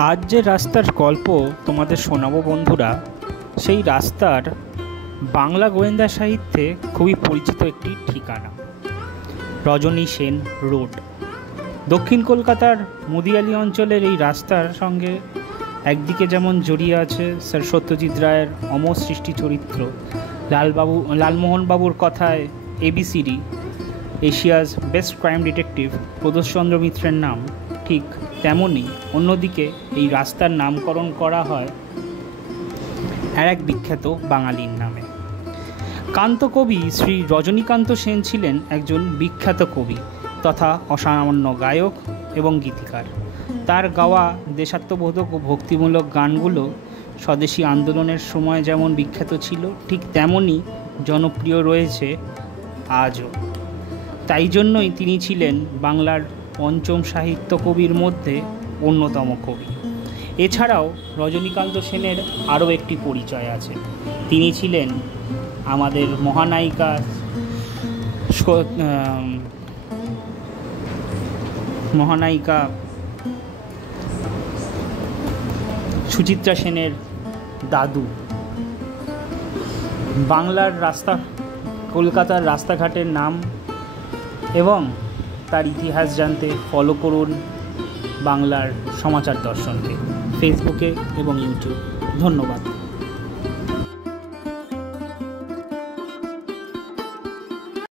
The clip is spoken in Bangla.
আজ যে রাস্তার গল্প তোমাদের শোনাবো বন্ধুরা, সেই রাস্তার বাংলা গোয়েন্দা সাহিত্যে খুবই পরিচিত একটি ঠিকানা, রজনী সেন রোড। দক্ষিণ কলকাতার মুদিয়ালি অঞ্চলের এই রাস্তার সঙ্গে একদিকে যেমন জড়িয়ে আছে স্যার সত্যজিৎ রায়ের অমর সৃষ্টি চরিত্র লালমোহনবাবুর কথায় ABCD, Asia's best crime detective Pradoshchandra মিত্রের নাম, ঠিক তেমনই অন্যদিকে এই রাস্তার নামকরণ করা হয় আর এক বিখ্যাত বাঙালির নামে। কান্তকবি শ্রী রজনীকান্ত সেন ছিলেন একজন বিখ্যাত কবি তথা অসামান্য গায়ক এবং গীতিকার। তার গাওয়া দেশাত্মবোধক ও ভক্তিমূলক গানগুলো স্বদেশী আন্দোলনের সময় যেমন বিখ্যাত ছিল, ঠিক তেমনই জনপ্রিয় রয়েছে আজও। তাই জন্যই তিনি ছিলেন বাংলার পঞ্চম সাহিত্য কবির মধ্যে অন্যতম কবি। এছাড়াও রজনীকান্ত সেনের আরও একটি পরিচয় আছে, তিনি ছিলেন আমাদের মহানায়িকা সুচিত্রা সেনের দাদু। বাংলার রাস্তা, কলকাতার রাস্তাঘাটের নাম এবং তার ইতিহাস জানতে ফলো করুন বাংলার সমাচার দর্শনকে ফেসবুকে এবং ইউটিউব। ধন্যবাদ।